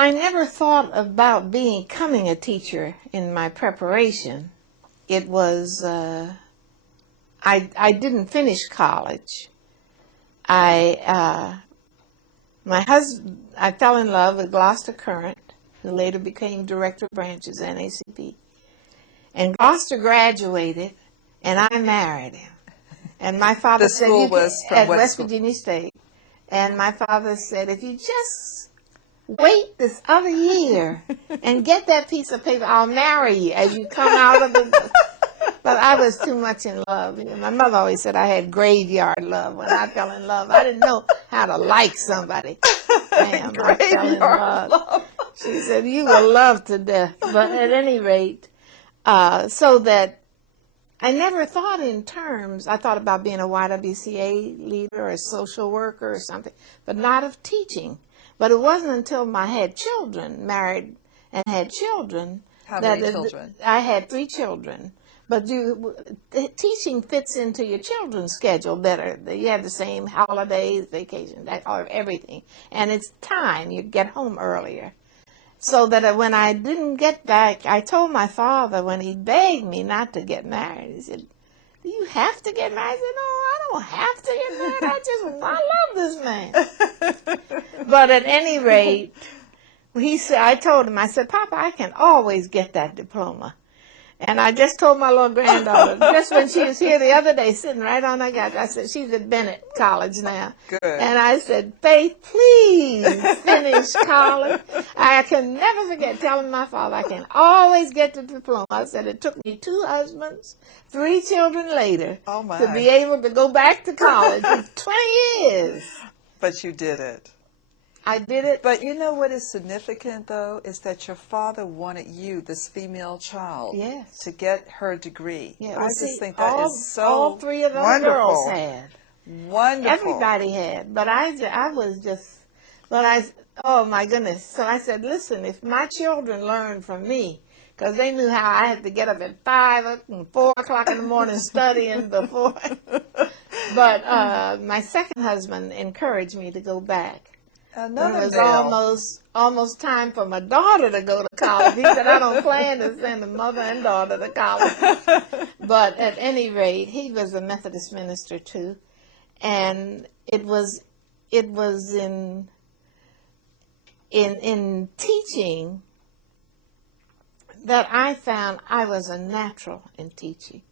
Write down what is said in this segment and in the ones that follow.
I never thought about becoming a teacher in my preparation. It was, I didn't finish college. I fell in love with Gloucester Current, who later became director of branches at NACP. And Gloucester graduated, and I married him. And my father The said, school you can, was from at what West school? Virginia State. And my father said, if you just wait this other year and get that piece of paper, I'll marry you as you come out of the... But I was too much in love. You know, my mother always said I had graveyard love when I fell in love. I didn't know how to like somebody. Damn, I fell in love. She said, you will love to death. But at any rate, so that I never thought in terms, I thought about being a YWCA leader or a social worker or something, but not of teaching. But it wasn't until I had children, married and had children. How many children? I had 3 children. But teaching fits into your children's schedule better. You have the same holidays, vacations, everything. And it's time. You get home earlier. So that when I didn't get back, I told my father when he begged me not to get married, he said, do you have to get married? I said, no, I don't have to get married. I love this man. But at any rate, I told him, I said, Papa, I can always get that diploma. And I just told my little granddaughter, just when she was here the other day, sitting right on that couch, I said, she's at Bennett College now. Good. And I said, Faith, please finish college. I can never forget telling my father, I can always get the diploma. I said, it took me 2 husbands, 3 children later to be able to go back to college. It's 20 years. But you did it. I did it. But you know what is significant, though, is that your father wanted you, this female child, to get her degree. Yeah, I just think that is so all 3 of those wonderful. girls had. Wonderful. Everybody had. But I was just, oh my goodness. So I said, listen, if my children learn from me, because they knew how I had to get up at 5 and 4 o'clock in the morning studying before. But my second husband encouraged me to go back. It was almost time for my daughter to go to college. He said, I don't plan to send a mother and daughter to college. But at any rate, he was a Methodist minister too. And it was in teaching that I found I was a natural in teaching.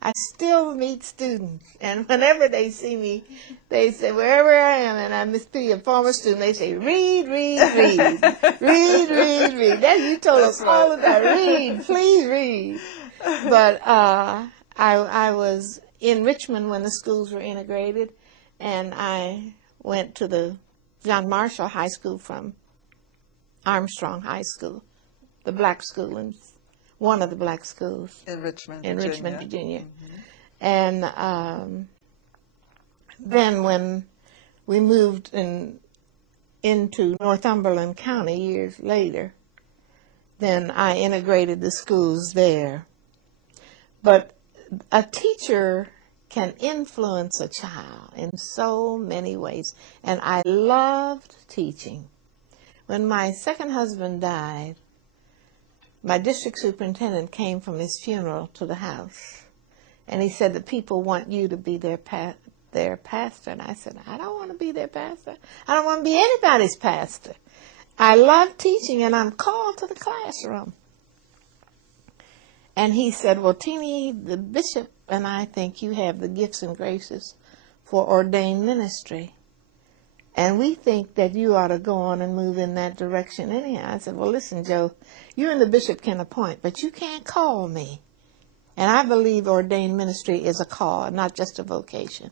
I still meet students, and whenever they see me, they say, wherever I am, and I must be a former student, they say, read, read, read, read, read, read. That you told us all of that. Read, please read. But I was in Richmond when the schools were integrated, and I went to the John Marshall High School from Armstrong High School, the black school in one of the black schools in Richmond, Virginia. And then when we moved into Northumberland County years later, then I integrated the schools there. But a teacher can influence a child in so many ways, and I loved teaching. When my second husband died, my district superintendent came from his funeral to the house, and he said, the people want you to be their pastor. And I said, I don't want to be their pastor. I don't want to be anybody's pastor. I love teaching, and I'm called to the classroom. And he said, well, Teenie, the bishop and I think you have the gifts and graces for ordained ministry. And we think that you ought to go on and move in that direction anyhow. I said, well, listen, Joe, you and the bishop can appoint, but you can't call me. And I believe ordained ministry is a call, not just a vocation.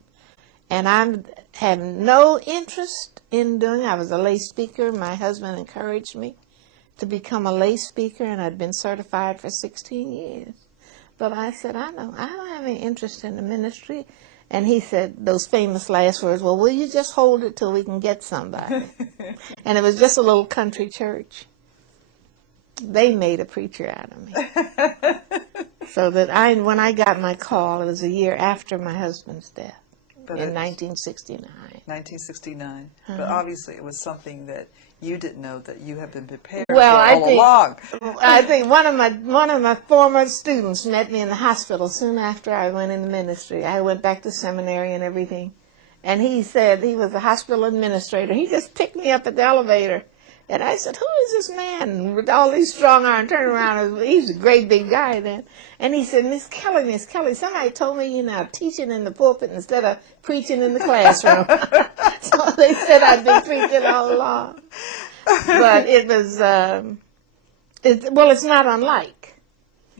And I had no interest in doing it. I was a lay speaker. My husband encouraged me to become a lay speaker, and I'd been certified for 16 years. But I said, I don't have any interest in the ministry. And he said those famous last words, well, will you just hold it till we can get somebody? And it was just a little country church. They made a preacher out of me. So that when I got my call, it was a year after my husband's death. in 1969. 1969. But obviously it was something that you didn't know that you have been prepared Well, for all along. I think one of my former students met me in the hospital soon after I went into ministry. I went back to seminary and everything. And he said he was a hospital administrator. He just picked me up at the elevator. And I said, who is this man with all these strong arms? Turned around. He's a great big guy then. And he said, Miss Kelly, somebody told me you're now teaching in the pulpit instead of preaching in the classroom. So they said I'd been preaching all along. But it was, it's not unlike.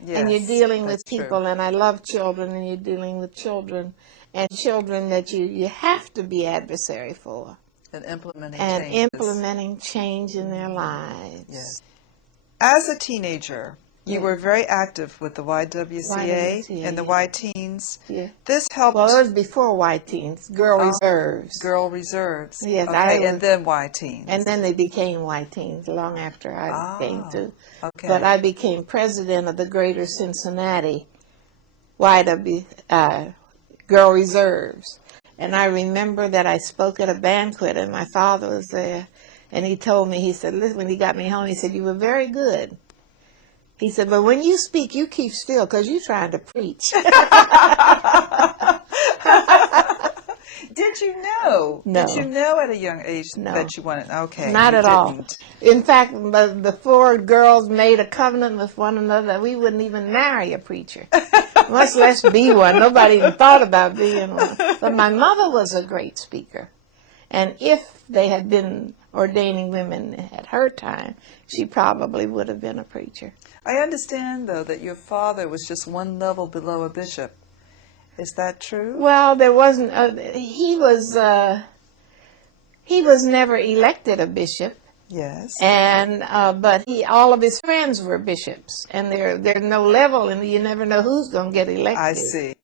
Yes, and you're dealing with that's people, true. and I love children, and you're dealing with children, and children that you have to be adversary for. And implementing And changes. implementing change in their lives. Yes. As a teenager, you were very active with the YWCA and the Y Teens. Yeah. This helped. Well, it was before Y Teens, Girl Reserves. Girl Reserves. Yes, okay, and then Y Teens. And then they became Y Teens long after I came to. Okay. But I became president of the Greater Cincinnati Girl Reserves. And I remember that I spoke at a banquet, and my father was there. And he told me, he said, listen, when he got me home, he said, you were very good. He said, but when you speak, you keep still because you're trying to preach. Did you know? No. Did you know at a young age No. that you wanted? Okay. Not you at all. didn't. In fact, the four girls made a covenant with one another that we wouldn't even marry a preacher, much less be one. Nobody even thought about being one. But my mother was a great speaker. And if they had been ordaining women at her time, she probably would have been a preacher. I understand, though, that your father was just one level below a bishop. Is that true? Well, there wasn't. He was never elected a bishop. Yes. And but all of his friends were bishops, and there's no level, and you never know who's going to get elected. I see.